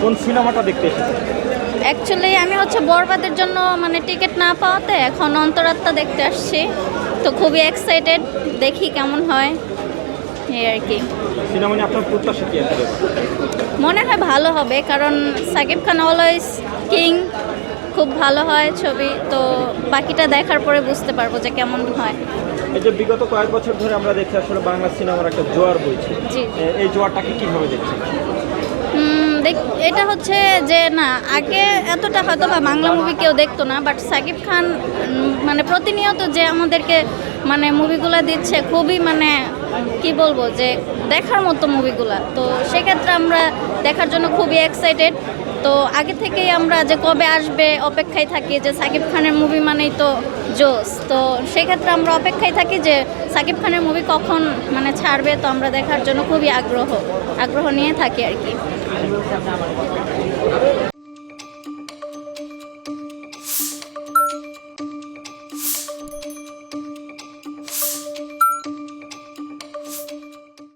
কোন সিনেমাটা দেখতে এসেছেন? অ্যাকচুয়ালি আমি হচ্ছে বরবাদের জন্য মানে টিকিট না পাওয়াতে এখন অন্তরাত্মা দেখতে আসছি, তো খুবই এক্সাইটেড, দেখি কেমন হয় এই আর কি। সিনেমা নিয়ে আপনার প্রত্যাশা কি আছে? মনে হয় ভালো হবে, কারণ সাকিব খান অলওয়েজ কিং, খুব ভালো হয় ছবি, তো বাকিটা দেখার পরে বুঝতে পারবো যে কেমন হয়। এই যে বিগত কয়েক বছর ধরে আমরা দেখছি আসলে বাংলা সিনেমার একটা জোয়ার বইছে, জি। এই জোয়ারটাকে কিভাবে দেখছেন? এটা হচ্ছে যে না, আগে এতটা হয়তো বা বাংলা মুভি কেউ দেখতো না, বাট সাকিব খান মানে প্রতিনিয়ত যে আমাদেরকে মানে মুভিগুলো দিচ্ছে, খুবই মানে কি বলবো যে দেখার মতো মুভিগুলা, তো সেক্ষেত্রে আমরা দেখার জন্য খুবই এক্সাইটেড। তো আগে থেকেই আমরা যে কবে আসবে অপেক্ষায় থাকি, যে সাকিব খানের মুভি মানেই তো জোস, তো সেক্ষেত্রে আমরা অপেক্ষায় থাকি যে সাকিব খানের মুভি কখন মানে ছাড়বে, তো আমরা দেখার জন্য খুবই আগ্রহ নিয়ে থাকি আর কি।